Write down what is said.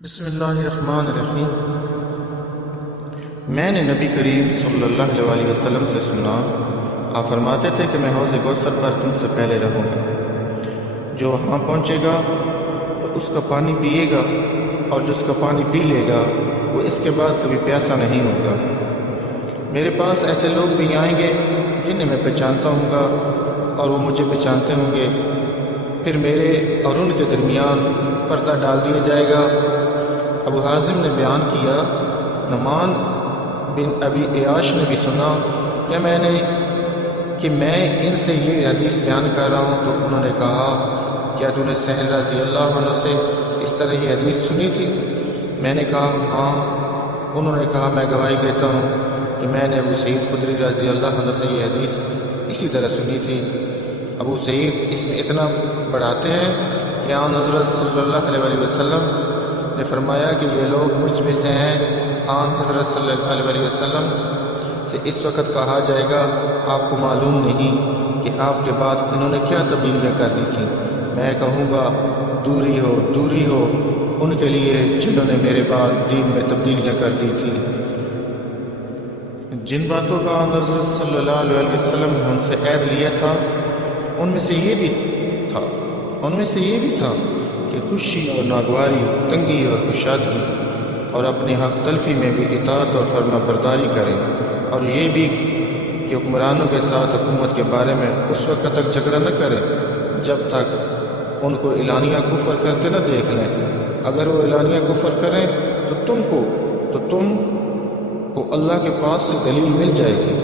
بسم اللہ الرحمن الرحیم۔ میں نے نبی کریم صلی اللہ علیہ وسلم سے سنا، آپ فرماتے تھے کہ میں حوض کوثر پر تم سے پہلے رہوں گا۔ جو وہاں پہنچے گا تو اس کا پانی پیے گا، اور جو اس کا پانی پی لے گا وہ اس کے بعد کبھی پیاسا نہیں ہوگا۔ میرے پاس ایسے لوگ بھی آئیں گے جنہیں میں پہچانتا ہوں گا اور وہ مجھے پہچانتے ہوں گے، پھر میرے اور ان کے درمیان پردہ ڈال دیا جائے گا۔ ابو حازم نے بیان کیا، نعمان بن ابی عیاش نے بھی سنا کہ میں ان سے یہ حدیث بیان کر رہا ہوں، تو انہوں نے کہا، کیا تو نے سہل رضی اللہ عنہ سے اس طرح یہ حدیث سنی تھی؟ میں نے کہا ہاں۔ انہوں نے کہا، میں گواہی دیتا ہوں کہ میں نے ابو سعید خدری رضی اللہ عنہ سے یہ حدیث اسی طرح سنی تھی۔ ابو سعید اس میں اتنا بڑھاتے ہیں کہ آن حضرت صلی اللہ علیہ وسلم نے فرمایا کہ یہ لوگ مجھ میں سے ہیں۔ آن حضرت صلی اللہ علیہ وسلم سے اس وقت کہا جائے گا، آپ کو معلوم نہیں کہ آپ کے بعد انہوں نے کیا تبدیلیاں کر دی تھیں۔ میں کہوں گا، دوری ہو دوری ہو ان کے لیے جنہوں نے میرے بعد دین میں تبدیلیاں کر دی تھی۔ جن باتوں کا آن حضرت صلی اللہ علیہ وسلم نے ان سے عہد لیا تھا، ان میں سے یہ بھی تھا کہ خوشی اور ناگواری، تنگی اور کشادگی، اور اپنی حق تلفی میں بھی اطاعت اور فرما برداری کریں، اور یہ بھی کہ حکمرانوں کے ساتھ حکومت کے بارے میں اس وقت تک جھگڑا نہ کریں جب تک ان کو اعلانیہ کفر کرتے نہ دیکھ لیں۔ اگر وہ اعلانیہ کفر کریں تو تم کو اللہ کے پاس سے دلیل مل جائے گی۔